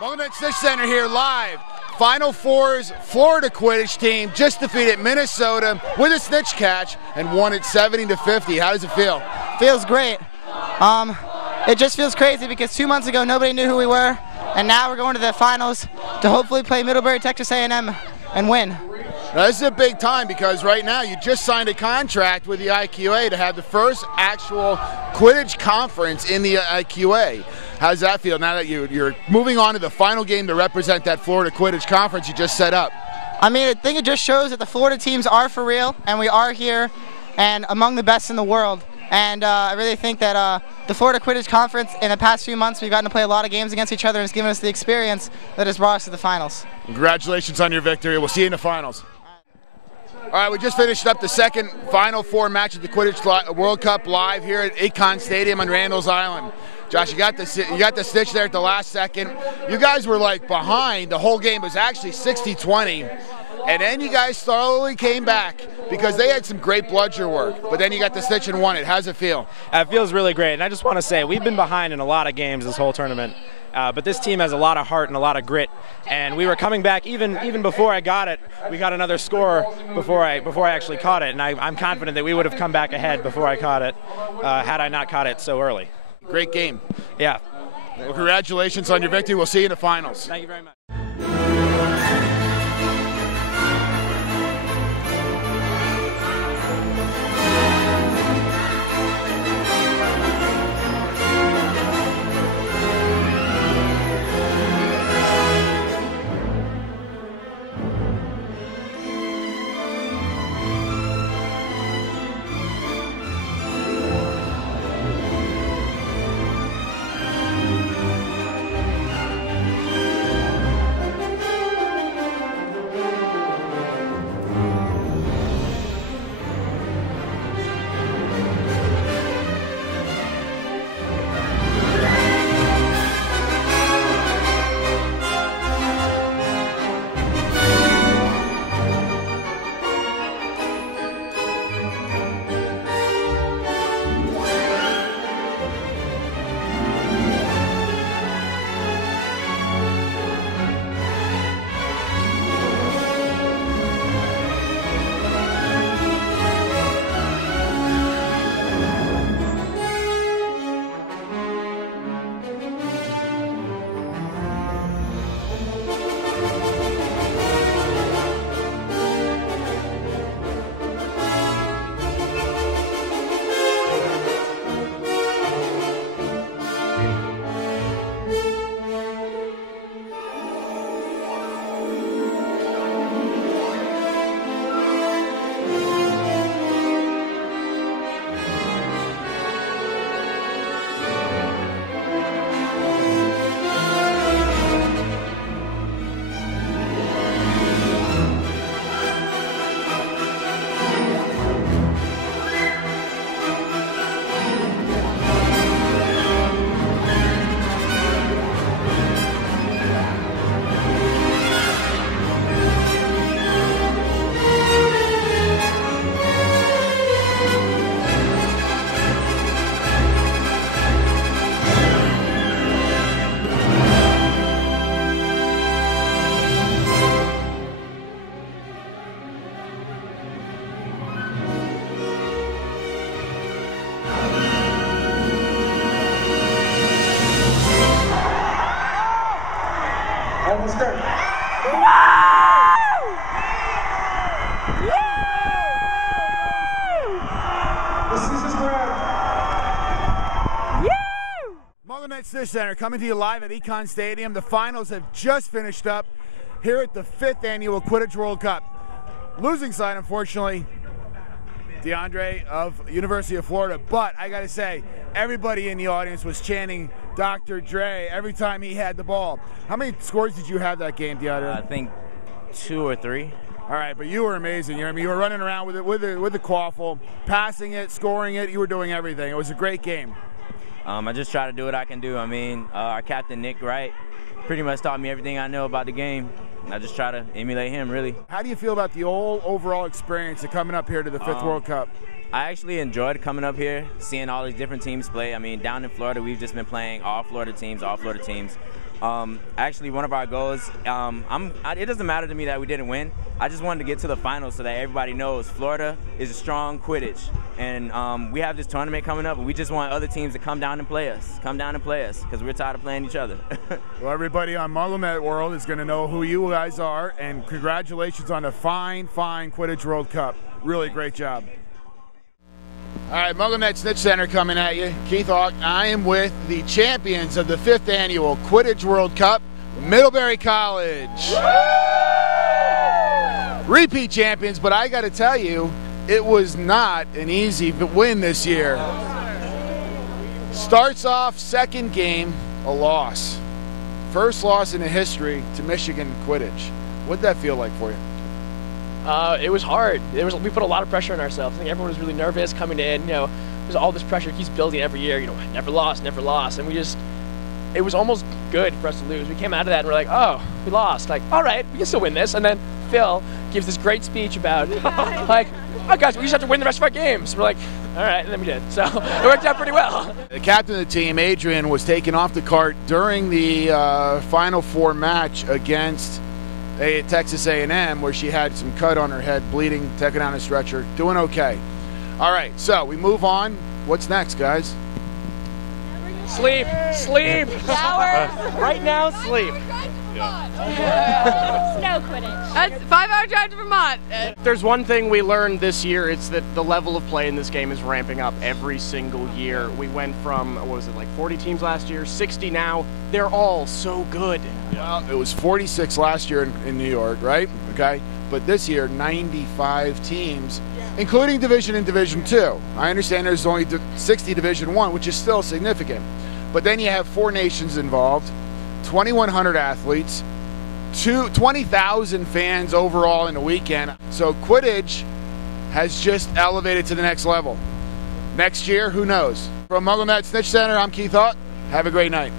MuggleNet SnitchCenter here live. Final Four's Florida Quidditch team just defeated Minnesota with a snitch catch and won it 70-50. How does it feel? Feels great. It just feels crazy because 2 months ago nobody knew who we were, and now we're going to the finals to hopefully play Middlebury, Texas A&M, and win. Now, this is a big time because right now you just signed a contract with the IQA to have the first actual Quidditch conference in the IQA. How does that feel now that you're moving on to the final game to represent that Florida Quidditch conference you just set up? I mean, I think it just shows that the Florida teams are for real, and we are here and among the best in the world. And I really think that the Florida Quidditch Conference, in the past few months, we've gotten to play a lot of games against each other, and it's given us the experience that has brought us to the finals. Congratulations on your victory. We'll see you in the finals. All right, we just finished up the second Final Four match of the Quidditch World Cup live here at Econ Stadium on Randall's Island. Josh, you got the stitch there at the last second. You guys were like behind the whole game. It was actually 60-20. And then you guys slowly came back because they had some great bludger work. But then you got the stitch and won it. How's it feel? It feels really great. And I just want to say, we've been behind in a lot of games this whole tournament. But this team has a lot of heart and a lot of grit. And we were coming back even before I got it. We got another score before I actually caught it. And I'm confident that we would have come back ahead before I caught it had I not caught it so early. Great game. Yeah. Well, congratulations on your victory. We'll see you in the finals. Thank you very much. MuggleNet SnitchCenter coming to you live at Econ Stadium. The finals have just finished up here at the 5th annual Quidditch World Cup. Losing side, unfortunately, DeAndre of University of Florida. But I got to say, everybody in the audience was chanting Dr. Dre every time he had the ball. How many scores did you have that game, DeAndre? I think 2 or 3. All right, but you were amazing. You were running around with it, with the quaffle, passing it, scoring it. You were doing everything. It was a great game. I just try to do what I can do. I mean, our captain, Nick Wright, pretty much taught me everything I know about the game. I just try to emulate him, really. How do you feel about the whole overall experience of coming up here to the 5th World Cup? I actually enjoyed coming up here, seeing all these different teams play. I mean, down in Florida, we've just been playing all Florida teams. Actually, one of our goals, it doesn't matter to me that we didn't win. I just wanted to get to the finals so that everybody knows Florida is a strong Quidditch. And we have this tournament coming up, and we just want other teams to come down and play us. Come down and play us, because we're tired of playing each other. Well, everybody on MuggleNet World is going to know who you guys are, and congratulations on a fine, fine Quidditch World Cup. Really great job. All right, MuggleNet SnitchCenter coming at you. Keith Hawk, I am with the champions of the 5th annual Quidditch World Cup, Middlebury College. Repeat champions, but I got to tell you, it was not an easy win this year. Starts off second game, a loss. First loss in the history to Michigan Quidditch. What'd that feel like for you? It was hard. We put a lot of pressure on ourselves. I think everyone was really nervous coming in. There's all this pressure keeps building every year. Never lost, and it was almost good for us to lose. We came out of that and we're like, oh, we lost. Like, all right, we can still win this. And then Phil gives this great speech about, like, oh guys, we just have to win the rest of our games. We're like, all right, and then we did. So it worked out pretty well. The captain of the team, Adrian, was taken off the cart during the Final Four match against Texas A&M, where she had some cut on her head, bleeding, taken on a stretcher, doing okay. All right, so we move on. What's next, guys? Sleep. Shower. Right now, sleep. Snow Quidditch. That's a 5-hour drive to Vermont. There's one thing we learned this year, it's that the level of play in this game is ramping up every single year. We went from, 40 teams last year, 60 now. They're all so good. Well, it was 46 last year in New York, right? Okay. But this year, 95 teams, including Division and Division II. I understand there's only 60 Division I, which is still significant. But then you have 4 nations involved, 2,100 athletes, 20,000 fans overall in the weekend. So Quidditch has just elevated to the next level. Next year, who knows? From MuggleNet SnitchCenter, I'm Keith Hawk. Have a great night.